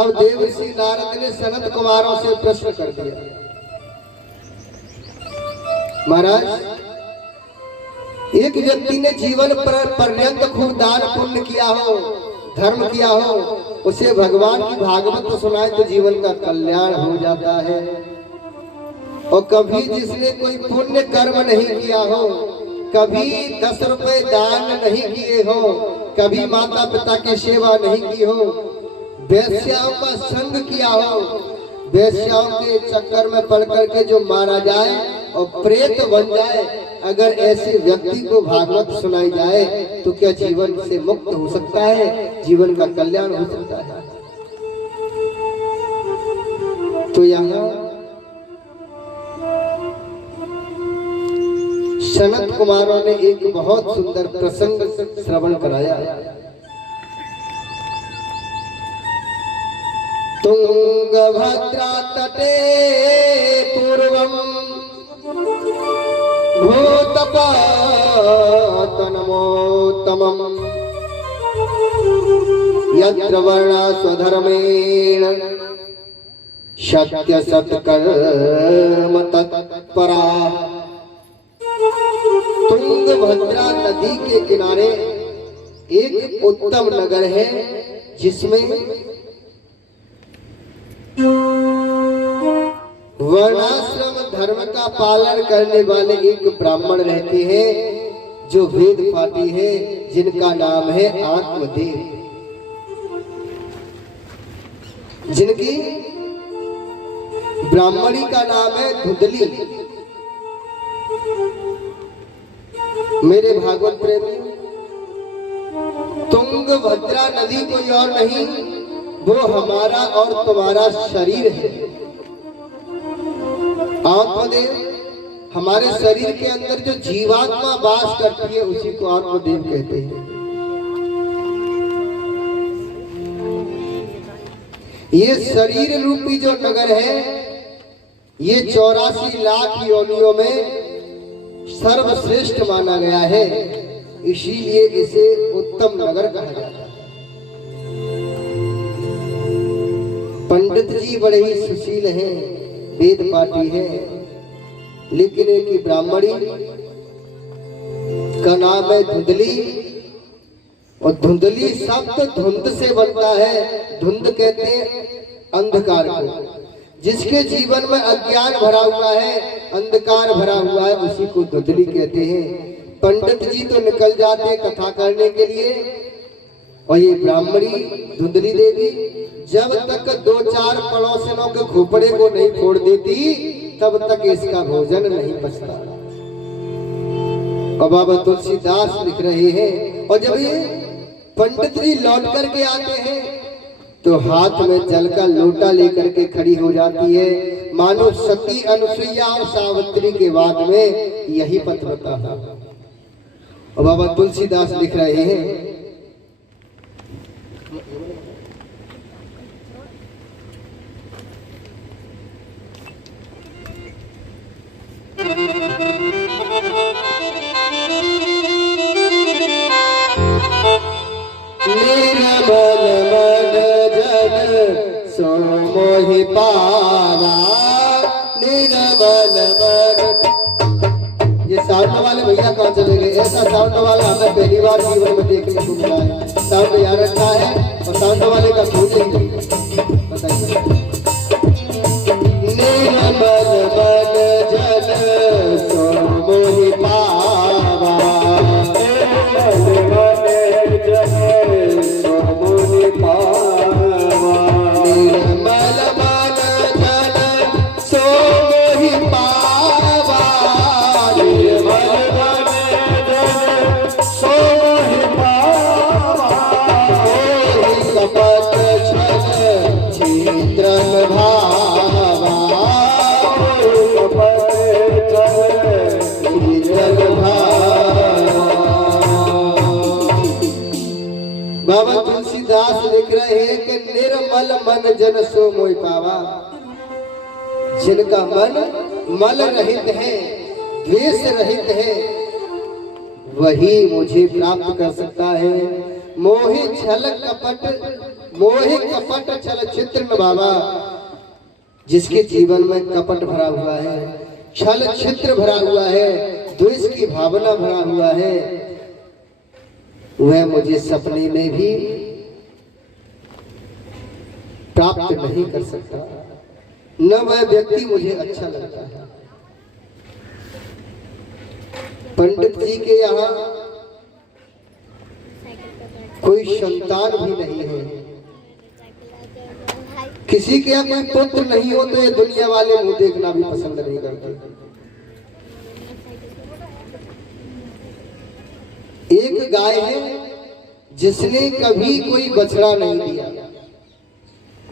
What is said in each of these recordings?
अब देवर्षि नारद ने सनत कुमारों से प्रश्न कर दिया, महाराज एक व्यक्ति ने जीवन पर्यंत खूब दान पुण्य किया हो, धर्म किया हो, उसे भगवान की भागवत सुनाए तो जीवन का कल्याण हो जाता है। और कभी जिसने कोई पुण्य कर्म नहीं किया हो, कभी 10 रुपए दान नहीं किए हो, कभी माता पिता की सेवा नहीं की हो, वेश्याओं का संग किया हो, वेश्याओं के चक्कर में पड़ करके जो मारा जाए और प्रेत बन जाए, अगर ऐसे व्यक्ति को भागवत सुनाई जाए तो क्या जीवन से मुक्त हो सकता है, जीवन का कल्याण हो सकता है। तो यहाँ सनत कुमारों ने एक बहुत सुंदर प्रसंग श्रवण कराया। तुंगभद्रा तटे पूर्वम भूतपातनमोत्तमम् यत्र वर्णा स्वधर्मेण सत्य सत्कर्म तत्परा। तुंगभद्रा नदी के किनारे एक उत्तम नगर है जिसमें वर्णाश्रम धर्म का पालन करने वाले एक ब्राह्मण रहते हैं जो वेद पाठी है, जिनका नाम है आत्मदेव, जिनकी ब्राह्मणी का नाम है धुंधली। मेरे भागवत प्रेमी, तुंगभद्रा नदी कोई और नहीं, वो हमारा और तुम्हारा शरीर है। आत्मदेव हमारे शरीर के अंदर जो जीवात्मा वास करती है उसी को आत्मदेव कहते हैं। ये शरीर रूपी जो नगर है, ये 84 लाख योनियों में सर्वश्रेष्ठ माना गया है, इसीलिए इसे उत्तम नगर कहा जाता है। पंडित जी बड़े ही सुशील हैं, वेद पाठी है, लेकिन एक ब्राह्मणी का नाम है धुंधली। और धुंधली शब्द धुंध से बनता है। धुंध कहते हैं अंधकार को, जिसके जीवन में अज्ञान भरा हुआ है, अंधकार भरा हुआ है, उसी को धुंधली कहते हैं। पंडित जी तो निकल जाते कथा करने के लिए, और ये ब्राह्मणी धुंधली देवी जब तक 2-4 पड़ोसियों के खोपड़े को नहीं फोड़ देती तब तक इसका भोजन नहीं पचता। और बाबा तुलसीदास लिख रहे हैं, और जब ये पंडित जी लौट करके आते हैं तो हाथ में जल का लोटा लेकर के खड़ी हो जाती है, मानो सती अनुसुईया और सावित्री के बाद में यही पतिव्रता था। और बाबा तुलसीदास लिख रहे हैं, निर्मल मन जन सो मोहि पावा, निर्मल मन। ये साउंड वाले भैया कहाँ चले गए? ऐसा साउंड वाला हमें पहली बार जीवन में देखने को मिला है। साउंड यहाँ रखा है और साउंड वाले का खोज नहीं बताइए। निर्मल मन जन सो मोहि पावा, बाबा तुलसीदास लिख रहे हैं कि निर्मल मन जन सो मोहि पावा, जिनका मन मल रहित है, द्वेष रहित है, वही मुझे प्राप्त कर सकता है। मोहि छल कपट मोहि कपट छल चित्र न बाबा, जिसके जीवन में कपट भरा हुआ है, छल छिद्र भरा हुआ है, द्वेष की भावना भरा हुआ है, वह मुझे सपने में भी प्राप्त नहीं कर सकता, न वह व्यक्ति मुझे अच्छा लगता है। पंडित जी के यहाँ कोई संतान भी नहीं है, किसी के यहाँ कोई पुत्र नहीं हो तो ये दुनिया वाले मुंह देखना भी पसंद नहीं करते। एक गाय है जिसने कभी कोई बछड़ा नहीं दिया,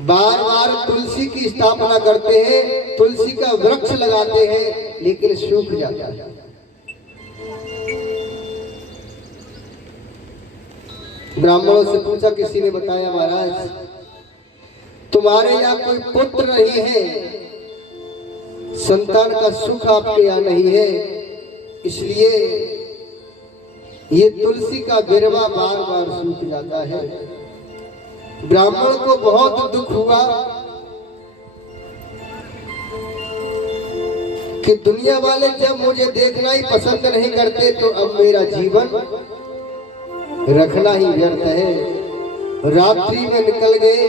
बार बार तुलसी की स्थापना करते हैं, तुलसी का वृक्ष लगाते हैं, लेकिन सूख जाता है। ब्राह्मणों से पूछा, किसी ने बताया महाराज तुम्हारे यहाँ कोई पुत्र नहीं है, संतान का सुख आपके यहाँ नहीं है, इसलिए ये तुलसी का बिरवा बार बार सूख जाता है। ब्राह्मण को बहुत दुख हुआ कि दुनिया वाले जब मुझे देखना ही पसंद नहीं करते तो अब मेरा जीवन रखना ही व्यर्थ है। रात्रि में निकल गए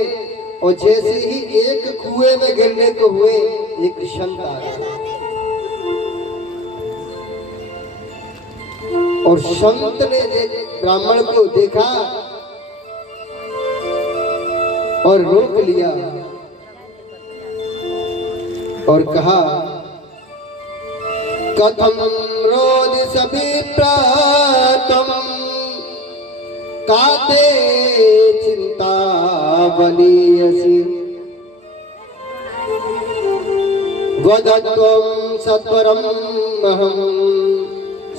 और जैसे ही एक कुएं में गिरने को हुए, एक संत आ गया और संत ने ब्राह्मण को देखा और रोक लिया और कहा, कथम रोज सभी प्रातम काते चिंता बलियसी वदत्वं सत्वरम अहम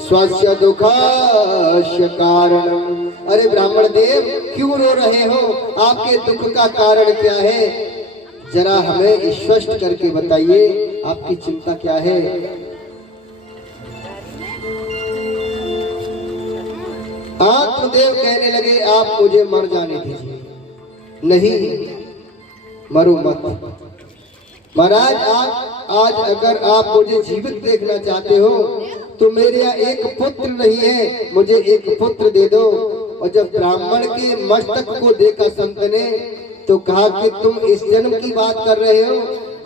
स्वस्य दुःखस्य कारणम। अरे ब्राह्मण देव क्यों रो रहे हो, आपके दुख का कारण क्या है, जरा हमें स्पष्ट करके बताइए, आपकी चिंता क्या है। आत्मदेव कहने लगे, आप मुझे मर जाने दीजिए। नहीं, मरो मत महाराज। आज अगर आप मुझे जीवित देखना चाहते हो तो मेरे यहाँ एक पुत्र नहीं है, मुझे एक पुत्र दे दो। और जब ब्राह्मण के मस्तक को देखा संत ने तो कहा कि तुम इस जन्म की बात कर रहे हो।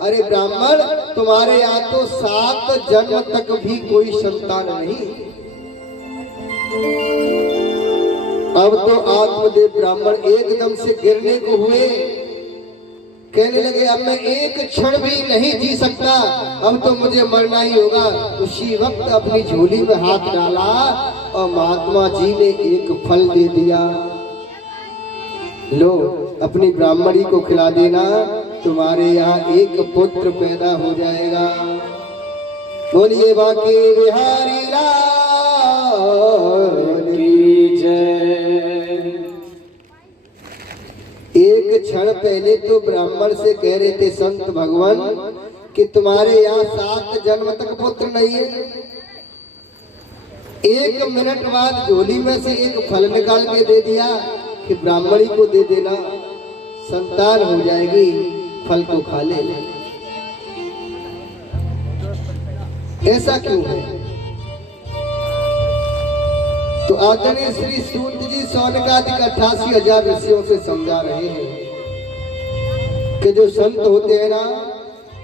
अरे ब्राह्मण, तुम्हारे यहाँ तो 7 जन्म तक भी कोई संतान नहीं। अब तो आत्मदेव ब्राह्मण एकदम से गिरने को हुए, कहने लगे अब मैं एक क्षण भी नहीं जी सकता, अब तो मुझे मरना ही होगा। उसी वक्त अपनी झोली में हाथ डाला और महात्मा जी ने एक फल दे दिया, लो अपनी ब्राह्मणी को खिला देना, तुम्हारे यहाँ एक पुत्र पैदा हो जाएगा। बोलिए बाकी बिहारी लाल की जय। एक क्षण पहले तो ब्राह्मण से कह रहे थे संत भगवान कि तुम्हारे यहाँ 7 जन्म तक पुत्र नहीं है, 1 मिनट बाद झोली में से एक फल निकाल के दे दिया कि ब्राह्मणी को दे देना, संतान हो जाएगी, फल को खा ले। ऐसा क्यों है? तो आदरणीय श्री सूत जी सौनकादिक 88,000 ऋषियों से समझा रहे हैं कि जो संत होते हैं ना,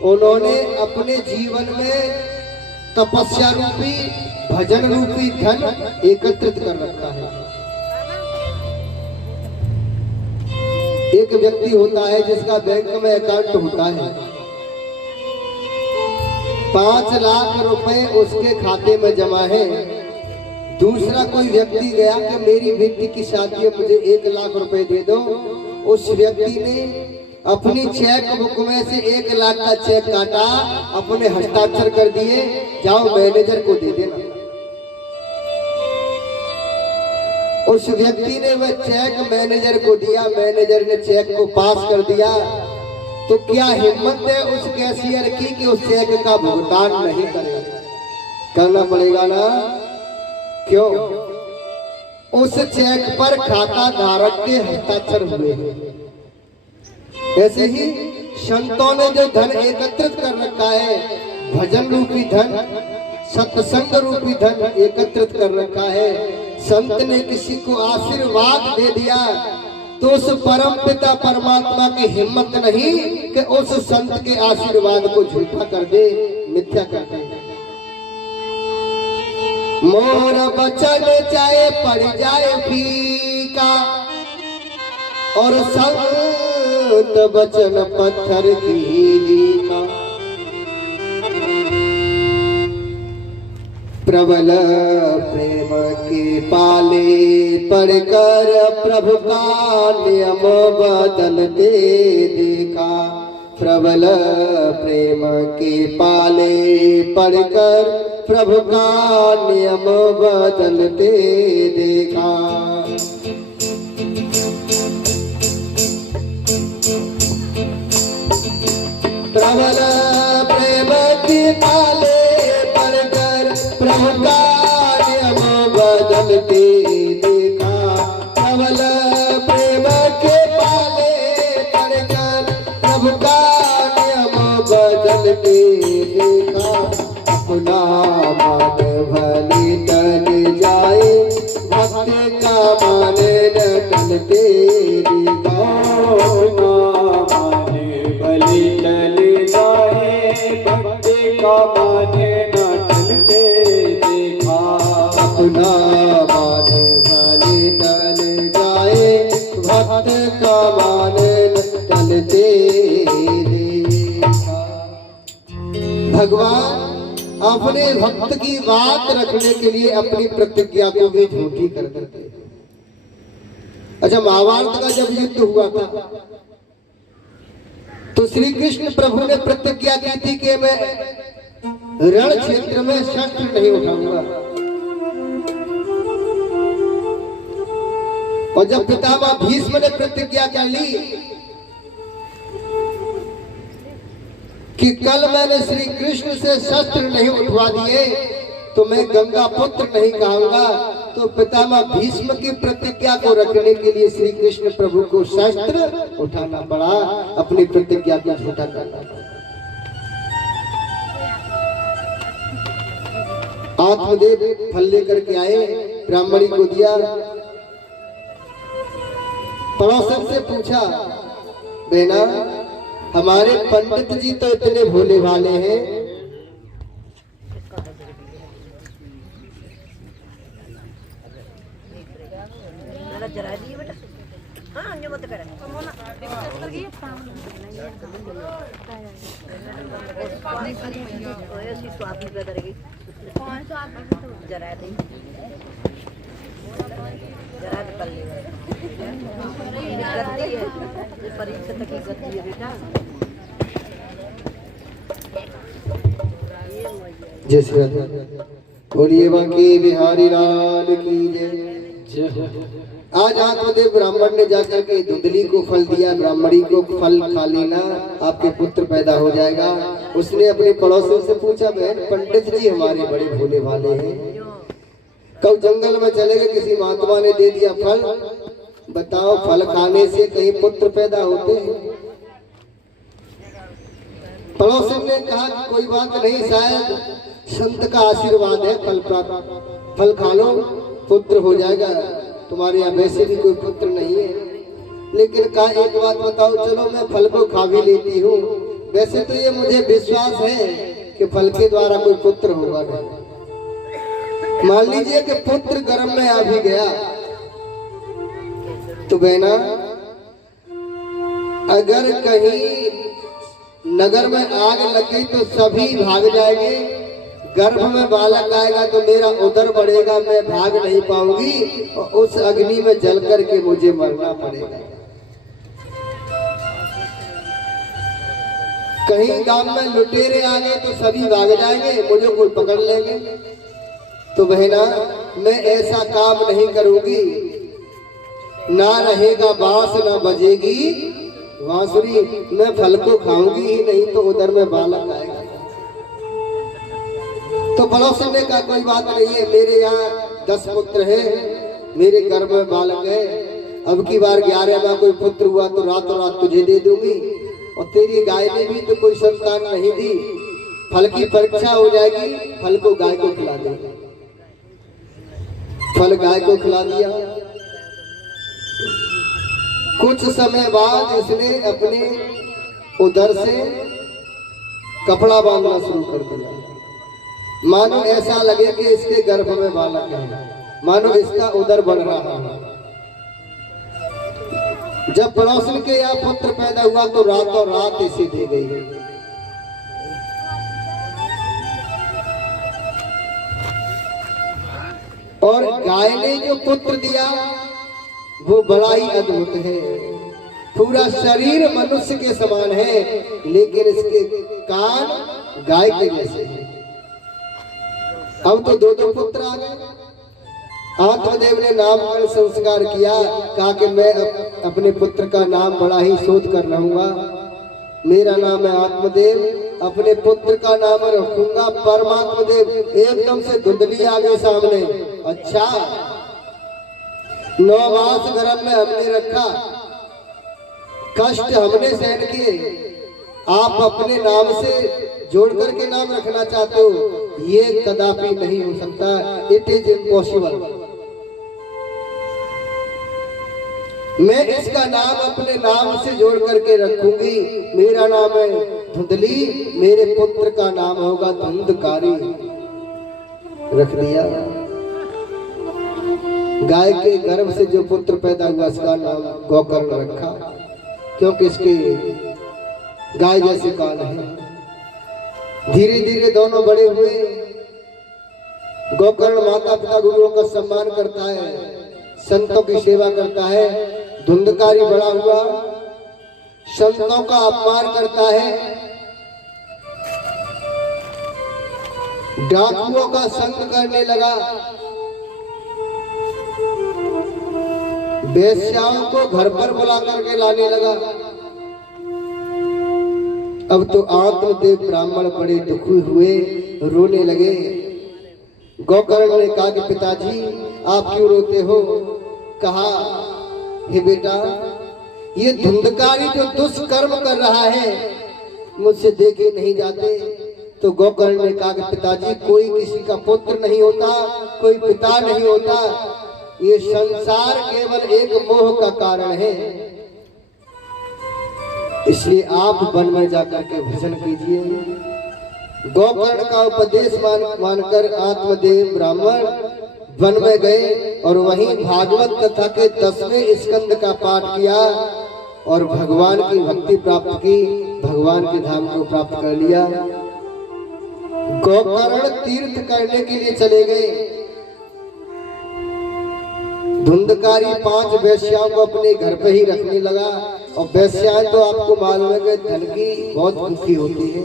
उन्होंने अपने जीवन में तपस्या रूपी भजन रूपी धन एकत्रित कर रखा है। एक व्यक्ति होता है जिसका बैंक में अकाउंट होता है, 5 लाख रुपए उसके खाते में जमा है। दूसरा कोई व्यक्ति गया कि मेरी बेटी की शादी है, मुझे 1 लाख रुपए दे दो। उस व्यक्ति ने अपनी चेक बुक में से 1 लाख का चेक काटा, अपने हस्ताक्षर कर दिए, जाओ मैनेजर को दे देना। उस व्यक्ति ने वह चेक मैनेजर को दिया, मैनेजर ने चेक को पास कर दिया। तो क्या हिम्मत है उस कैशियर की कि उस चेक का भुगतान नहीं करे? करना पड़ेगा ना। क्यों? उस चेक पर खाता धारक के हस्ताक्षर हुए हैं। ऐसे ही संतों ने जो धन एकत्रित कर रखा है, भजन रूपी धन, सत्संग रूपी धन एकत्रित कर रखा है, संत ने किसी को आशीर्वाद दे दिया तो उस परम पिता परमात्मा की हिम्मत नहीं कि उस संत के आशीर्वाद को झूठा कर दे, मिथ्या कर दे। मोर बचन चाहे पड़ जाए फीका और संत बचन पत्थर की का, प्रबल प्रेम के पाले पढ़कर प्रभु का नियम बदलते देखा। प्रबल प्रेम के पाले पढ़कर प्रभु का नियम बदलते देखा। प्रबल प्रेम के पाले पढ़कर प्रभु का नियम बदलते देखा। प्रबल प्रेम के पाले पढ़कर प्रभु का नियम बदलते देखा। अपना मान भले टल जाए, भक्त का मान न टलते देखा। भले टल जाए, भक्त का मान न टलते देखा। अपना मान भले टल जाए, भक्त का मान न टलते देखा। भगवान अपने भक्त की बात रखने के लिए अपनी प्रतिज्ञा को भी झूठी कर देते हैं। अच्छा, महाभारत का जब युद्ध हुआ था तो श्री कृष्ण प्रभु ने प्रतिज्ञा की थी कि मैं रण क्षेत्र में शस्त्र नहीं उठाऊंगा। और जब पितामह भीष्म ने प्रतिज्ञा कर ली कि कल मैंने श्री कृष्ण से शस्त्र नहीं उठवा दिए तो मैं गंगा पुत्र नहीं कहूंगा, तो पितामह भीष्म की प्रतिज्ञा को रखने के लिए श्री कृष्ण प्रभु को शस्त्र उठाना पड़ा, अपनी प्रतिज्ञा को झूठा करना पड़ा। आत्मदेव फल लेकर के आए, ब्राह्मणी को दिया, पड़ोसन से पूछा, बहना हमारे पंडित जी तो इतने भोले भाले हैं, जरा दी बेटा। हाँ ये मत कर। ऐसी स्वाद नहीं करेगी। जरा दी। जरा कर ले। गद्दी है। ये परीक्षा तक की गद्दी है बेटा। जय श्री राम। बोलिए बांके बिहारी लाल की जय। आज आत्मदेव ब्राह्मण ने जाकर के धुंधली को फल दिया, ब्राह्मणी को फल खा लेना, आपके पुत्र पैदा हो जाएगा। उसने अपने पड़ोसियों से पूछा, बहन पंडित जी हमारे बड़े भोले भाले हैं, कब जंगल में चले गए, किसी महात्मा ने दे दिया फल, बताओ फल खाने से कहीं पुत्र पैदा होते हैं? पड़ोसी ने कहा कि कोई बात नहीं, शायद संत का आशीर्वाद है, फल खा लो पुत्र हो जाएगा, तुम्हारे यहाँ वैसे भी कोई पुत्र नहीं है। लेकिन कहा एक बात बताओ, चलो मैं फल को खा भी लेती हूँ, वैसे तो ये मुझे विश्वास है कि फल के द्वारा कोई पुत्र होगा नहीं। मान लीजिए कि पुत्र गर्भ में आ भी गया तो बहना, अगर कहीं नगर में आग लगी तो सभी भाग जाएंगे, गर्भ में बालक आएगा तो मेरा उदर बढ़ेगा, मैं भाग नहीं पाऊंगी और उस अग्नि में जल करके मुझे मरना पड़ेगा। कहीं गांव में लुटेरे आ गए तो सभी भाग जाएंगे, मुझे कोई पकड़ लेंगे। तो बहना मैं ऐसा काम नहीं करूंगी, ना रहेगा बांस ना बजेगी बांसुरी, मैं फल को खाऊंगी ही नहीं तो उधर में बालक आएगा। तो पड़ोसी ने कहा कोई बात नहीं है, मेरे यहाँ 10 पुत्र हैं, मेरे घर में बालक है, अब की बार 11वां कोई पुत्र हुआ तो रातों रात तुझे दे दूंगी, और तेरी गाय ने भी तो कोई संतान नहीं दी, फल की परीक्षा हो जाएगी, फल को गाय को खिला दे। फल गाय को खिला दिया। कुछ समय बाद इसने अपने उदर से कपड़ा बांधना शुरू कर दिया, मानो ऐसा लगे कि इसके गर्भ में बालक है, मानो इसका उदर बढ़ रहा है। जब पड़ोसन के यहाँ पुत्र पैदा हुआ तो रातों रात इसे दे गई। और गाय ने जो पुत्र दिया वो बड़ा ही अद्भुत है, पूरा शरीर मनुष्य के समान है, लेकिन इसके कान गाय के जैसे हैं। अब तो दो पुत्र आ गए। आत्मदेव ने नामकरण संस्कार किया, कहा कि मैं अपने पुत्र का नाम बड़ा ही सोच कर रहूंगा, मेरा नाम है आत्मदेव, अपने पुत्र का नाम रखूंगा परमात्मदेव। एकदम से धुंधली आ गई सामने। अच्छा, 9 मास गर्भ में हमने रखा, कष्ट हमने सहन किए, आप अपने नाम से जोड़ करके नाम रखना चाहते हो, ये कदापि नहीं हो सकता। It is impossible. मैं इसका नाम अपने नाम से जोड़ करके रखूंगी, मेरा नाम है धुंधली, मेरे पुत्र का नाम होगा धुंधकारी। रख दिया। गाय के गर्भ से जो पुत्र पैदा हुआ उसका नाम गोकर्ण रखा, क्योंकि इसके गाय जैसे कान है। धीरे धीरे दोनों बड़े हुए। गोकर्ण माता पिता गुरुओं का सम्मान करता है, संतों की सेवा करता है। धुंधकारी बड़ा हुआ, संतों का अपमान करता है, डाकुओं का संग करने लगा, वेश्याओं को घर पर बुला करके लाने लगा। अब तो आत्मदेव ब्राह्मण बड़े दुखी हुए, रोने लगे। गोकर्ण ने कहा कि पिताजी आप क्यों रोते हो? कहा, हे बेटा, ये धुंधकारी जो दुष्कर्म कर रहा है मुझसे देखे नहीं जाते। तो गोकर्ण ने कहा कि पिताजी कोई किसी का पुत्र नहीं होता, कोई पिता नहीं होता, ये संसार केवल एक मोह का कारण है, इसलिए आप वन में जाकर के भजन कीजिए। गोकर्ण का उपदेश मानकर आत्मदेव ब्राह्मण वन में गए और वहीं भागवत कथा के 10वें स्कंद का पाठ किया और भगवान की भक्ति प्राप्त की, भगवान के धाम को प्राप्त कर लिया। गोकर्ण तीर्थ करने के लिए चले गए। धुंधकारी 5 वेश्याओं को अपने घर पे ही रखने लगा, और वेश्याएं तो आपको मालूम है कि धन की बहुत दुखी होती है।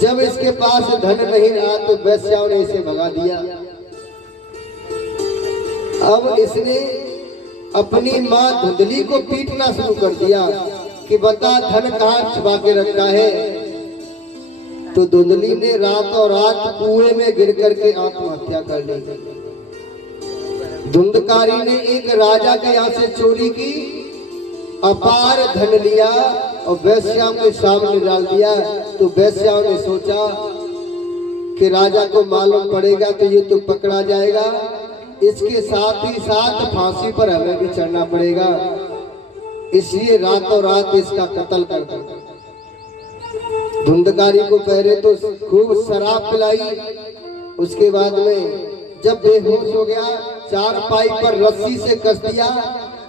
जब इसके पास धन नहीं रहा तो वेश्याओं ने इसे भगा दिया। अब इसने अपनी माँ धुंधली को पीटना शुरू कर दिया कि बता धन कहाँ छुपा के रखा है। तो धुंधली ने रातों रात कुएं में गिर करके आत्महत्या कर ली। धुंधकारी ने एक राजा के यहाँ से चोरी की, अपार धन लिया और वेश्याओं के सामने डाल दिया। तो वेश्याओं ने सोचा कि राजा को मालूम पड़ेगा तो ये तो पकड़ा जाएगा, इसके साथ ही साथ फांसी पर हमें भी चढ़ना पड़ेगा, इसलिए रातों रात इसका कत्ल कर दिया। धुंधकारी को पहले तो खूब शराब पिलाई, उसके बाद में जब बेहोश हो गया चारपाई पर रस्सी से कस दिया,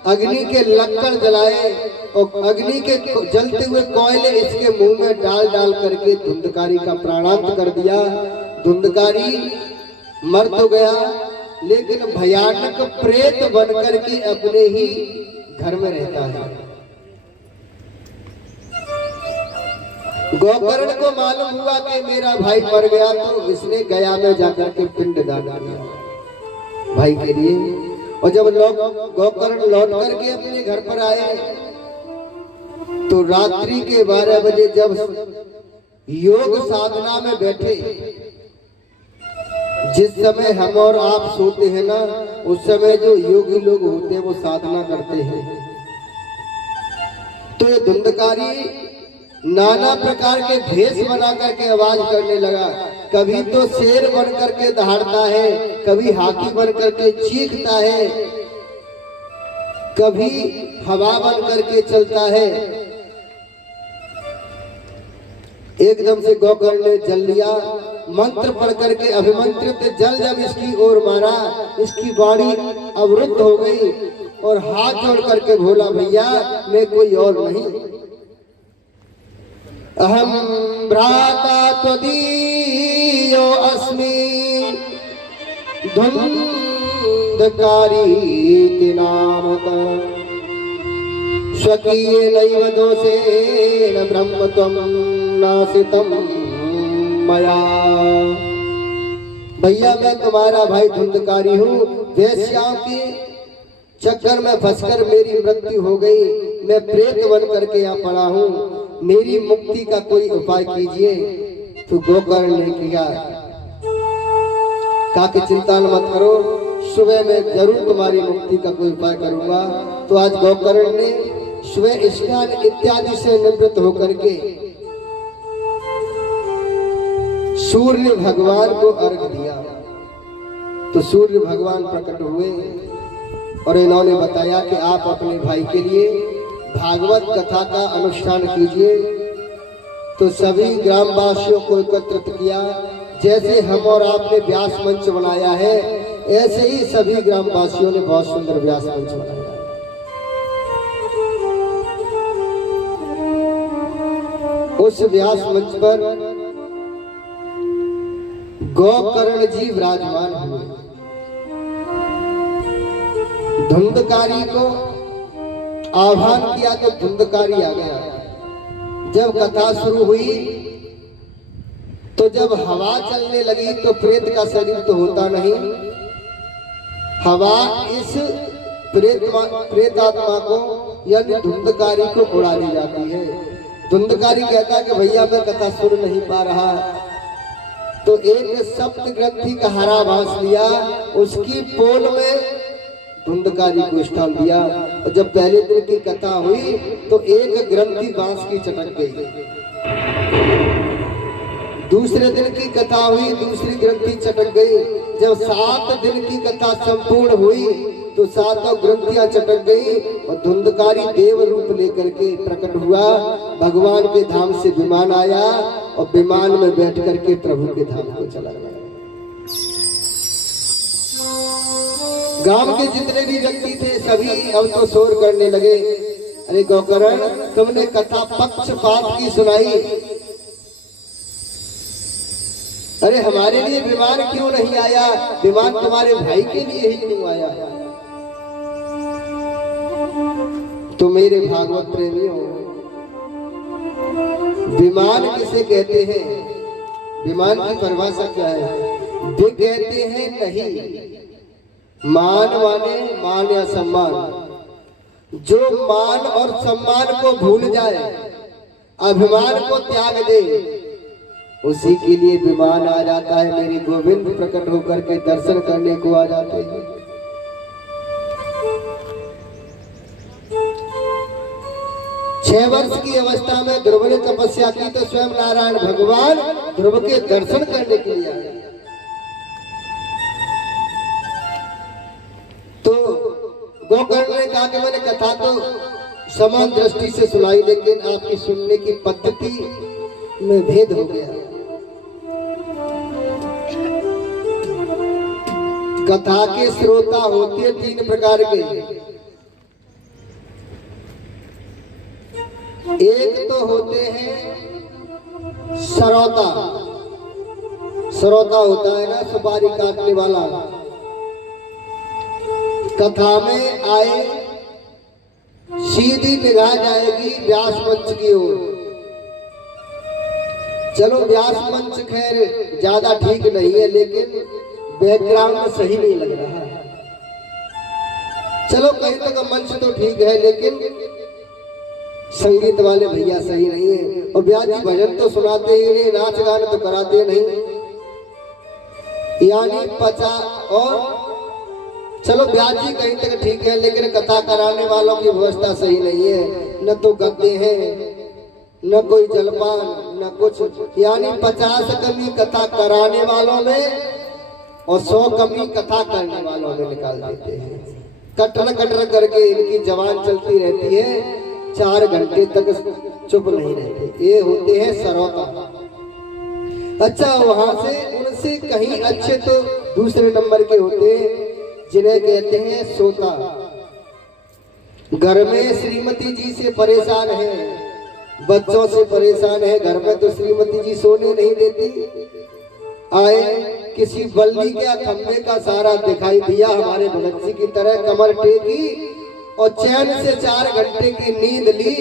अग्नि के लक्कड़ जलाए और अग्नि के जलते हुए कोयले इसके मुंह में डाल डाल करके धुंधकारी का प्राणांत कर दिया। धुंधकारी मर तो गया, लेकिन भयानक प्रेत बनकर के अपने ही घर में रहता है। गोकर्ण को मालूम हुआ कि मेरा भाई मर गया, तो इसने गया में जाकर के पिंड दान किया भाई के लिए। और जब गोकर्ण लौट करके अपने घर पर आए तो रात्रि के 12 बजे जब योग साधना में बैठे, जिस समय हम और आप सोते हैं ना, उस समय जो योगी लोग होते हैं वो साधना करते हैं। तो ये धुंधकारी नाना प्रकार के भेष बना करके आवाज करने लगा। कभी तो शेर बन करके दहाड़ता है, कभी हाथी बन करके चीखता है, कभी हवा बन करके चलता है। एकदम से गौकर्ण ने जल लिया, मंत्र पढ़ करके अभिमंत्रित जल जब इसकी ओर मारा, इसकी वाणी अवरुद्ध हो गई और हाथ जोड़ करके बोला, भैया मैं कोई और नहीं, अहम भ्राता त्वदीयो अस्मि धुंधकारी नामतः स्वकीय नैव दोषेण ब्रह्म त्वं नासितम मया। भैया मैं तुम्हारा भाई धुंधकारी हूँ, वेश्याओं के चक्कर में फंसकर मेरी मृत्यु हो गई, मैं प्रेत बन करके यहाँ पड़ा हूँ, मेरी मुक्ति का कोई उपाय कीजिए। तो गोकर्ण ने किया, कहा कि चिंता मत करो, सुबह मैं जरूर तुम्हारी मुक्ति का कोई उपाय करूंगा। तो आज गोकर्ण ने सुबह स्नान इत्यादि से निवृत्त होकर के सूर्य भगवान को अर्घ दिया। तो सूर्य भगवान प्रकट हुए और इन्होंने बताया कि आप अपने भाई के लिए भागवत कथा का अनुष्ठान कीजिए। तो सभी ग्रामवासियों को एकत्रित किया, जैसे हम और आपने व्यास मंच बनाया है ऐसे ही सभी ग्रामवासियों ने बहुत सुंदर व्यास मंच बनाया। उस व्यास मंच पर गोकर्ण जी विराजमान हुए। धुंधकारी को आह्वान किया तो धुंधकारी आ गया। जब कथा शुरू हुई तो जब हवा चलने लगी तो प्रेत का शरीर तो होता नहीं, हवा इस प्रेतात्मा को यानी धुंधकारी को उड़ा दी जाती है। धुंधकारी कहता है कि भैया मैं कथा सुन नहीं पा रहा। तो एक सप्त ग्रंथि का हरा बांस लिया, उसकी पोल में धुंधकारी को स्थान दिया। और जब पहले दिन की कथा हुई तो एक ग्रंथि बांस की चटक गई। दूसरे दिन की कथा हुई, दूसरी ग्रंथि चटक गई। जब 7 दिन की कथा संपूर्ण हुई तो 7 ग्रंथियां चटक गई और धुंधकारी देव रूप लेकर के प्रकट हुआ। भगवान के धाम से विमान आया और विमान में बैठ करके प्रभु के धाम को चला गया। गांव के जितने भी व्यक्ति थे सभी अब तो शोर करने लगे, अरे गोकर्ण तुमने कथा पक्षपात की सुनाई, अरे हमारे लिए विमान क्यों नहीं आया, विमान तुम्हारे भाई के लिए ही क्यों आया। तो मेरे भागवत प्रेमियों, विमान किसे कहते हैं, विमान की परिभाषा क्या है? वे कहते हैं नहीं, मान माने मान या सम्मान, जो मान और सम्मान को भूल जाए, अभिमान को त्याग दे, उसी के लिए विमान आ जाता है। मेरे गोविंद प्रकट होकर के दर्शन करने को आ जाते हैं। छह वर्ष की अवस्था में ध्रुव ने तपस्या की तो स्वयं नारायण भगवान ध्रुव के दर्शन करने के लिए आए। तो गोकर्ण ने कहा कि मैंने कथा तो समान दृष्टि से सुनाई, लेकिन आपकी सुनने की पद्धति में भेद हो गया। कथा के श्रोता होते हैं 3 प्रकार के। एक तो होते हैं श्रोता, श्रोता होता है ना सुपारी काटने वाला, कथा में आए सीधी निगाह जाएगी व्यास मंच की ओर। चलो व्यास मंच खैर ज्यादा ठीक नहीं है, लेकिन बैकग्राउंड सही नहीं लग रहा है। चलो कहीं तक मंच तो ठीक है, लेकिन संगीत वाले भैया सही नहीं है। और व्यास जी भजन तो सुनाते ही नहीं, नाच गाने तो कराते नहीं, यानी 50 और चलो ब्याज जी कहीं तक ठीक है, लेकिन कथा कराने वालों की व्यवस्था सही नहीं है। न तो गद्दे हैं, न कोई जलपान, न कुछ। यानी 50 कमी कथा कराने वालों में और 100 कमी कथा करने वालों में निकाल देते हैं। कटर कटर करके इनकी जवान चलती रहती है, 4 घंटे तक चुप नहीं रहते। ये होते हैं सरौता। अच्छा, वहां से उनसे कहीं अच्छे तो दूसरे नंबर के होते हैं, जिन्हें कहते हैं सोता। घर में श्रीमती जी से परेशान है, बच्चों से परेशान है, घर में तो श्रीमती जी सोने नहीं देती। आए किसी बल्ली के खंभे का सहारा दिखाई दिया, हमारे भगत जी की तरह कमर टेकी और चैन से 4 घंटे की नींद ली।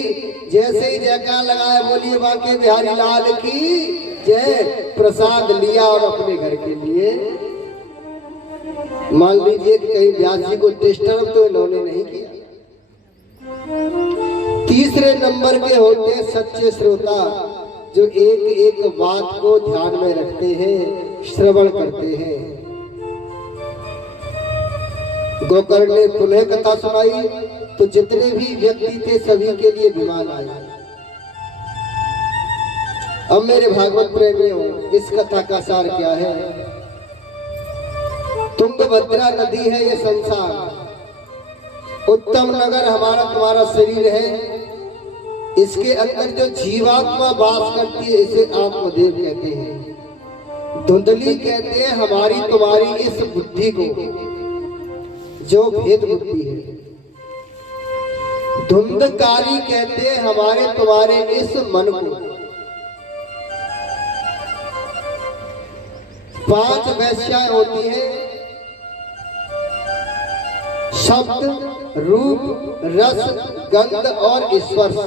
जैसे ही जयकार लगाया, बोलिए बांके बिहारी लाल की जय, प्रसाद लिया और अपने घर के लिए। मान लीजिए कि कहीं व्यास जी को डिस्टर्ब तो इन्होंने नहीं किया। तीसरे नंबर के होते हैं सच्चे श्रोता, जो एक एक बात को ध्यान में रखते हैं, श्रवण करते हैं। गोकर्ण ने पुनः कथा सुनाई तो जितने भी व्यक्ति थे सभी के लिए विमान आया। अब मेरे भागवत प्रेमियों, इस कथा का सार क्या है? तुंगभद्रा नदी है ये संसार, उत्तम नगर हमारा तुम्हारा शरीर है। इसके अंदर जो जीवात्मा वास करती है इसे आत्मदेव कहते हैं। धुंधली कहते हैं हमारी तुम्हारी इस बुद्धि को, जो भेद बुद्धि है। धुंधकारी कहते हैं हमारे तुम्हारे इस मन को। 5 वैश्याएं होती हैं, शब्द, रूप, रस, गंध और स्पर्श।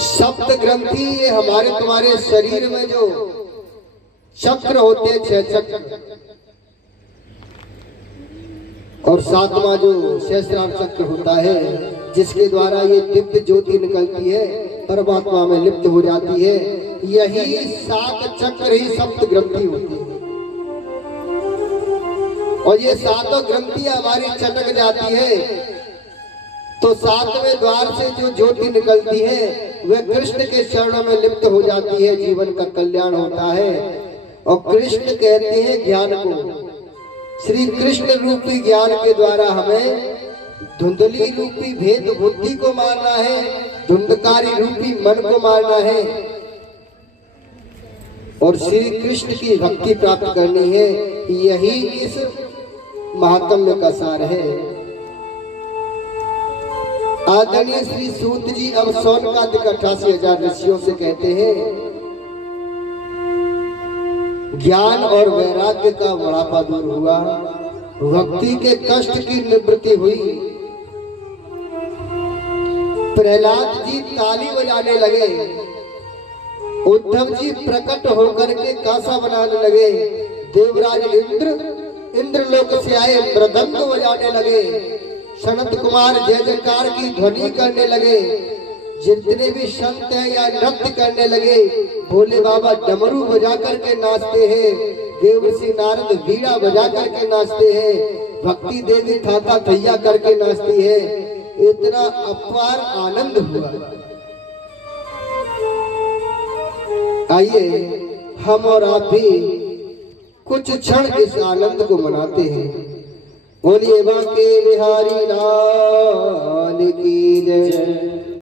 सप्त ग्रंथि ये हमारे तुम्हारे शरीर में जो चक्र होते हैं, 6 चक्र, और 7वां जो सहस्रार चक्र होता है, जिसके द्वारा ये दिव्य ज्योति निकलती है, परमात्मा में लिप्त हो जाती है। यही 7 चक्र ही सप्त ग्रंथि होती है। और ये 7 ग्रंथियां हमारी चटक जाती है तो 7वें द्वार से जो ज्योति निकलती है वह कृष्ण के चरणों में लिप्त हो जाती है, जीवन का कल्याण होता है। और कृष्ण कहते हैं ज्ञान को। श्री कृष्ण रूपी ज्ञान के द्वारा हमें धुंधली रूपी भेद बुद्धि को मारना है, धुंधकारी रूपी मन को मारना है और श्री कृष्ण की भक्ति प्राप्त करनी है। यही इस महात्म्य का सार है। आदरणीय श्री सूत जी अब सौनकादिक 88,000 ऋषियों से कहते हैं, ज्ञान और वैराग्य का बुढ़ापा दूर हुआ, भक्ति के कष्ट की निवृत्ति हुई। प्रहलाद जी ताली बजाने लगे, उद्धव जी प्रकट होकर के कासा बनाने लगे, देवराज इंद्रलोक से आए मृदंग बजाने लगे, सनत कुमार जय जयकार की ध्वनि करने लगे, जितने भी संत हैं या नृत्य करने लगे, भोले बाबा डमरू बजा करके नाचते हैं, देवर्षि नारद वीणा बजा करके नाचते हैं, भक्ति देवी थाता थैया करके नाचती है। इतना अपार आनंद हुआ। आइए हम और आप भी कुछ क्षण इस आनंद को मनाते हैं। बोलिए बांके बिहारी लाल की जय।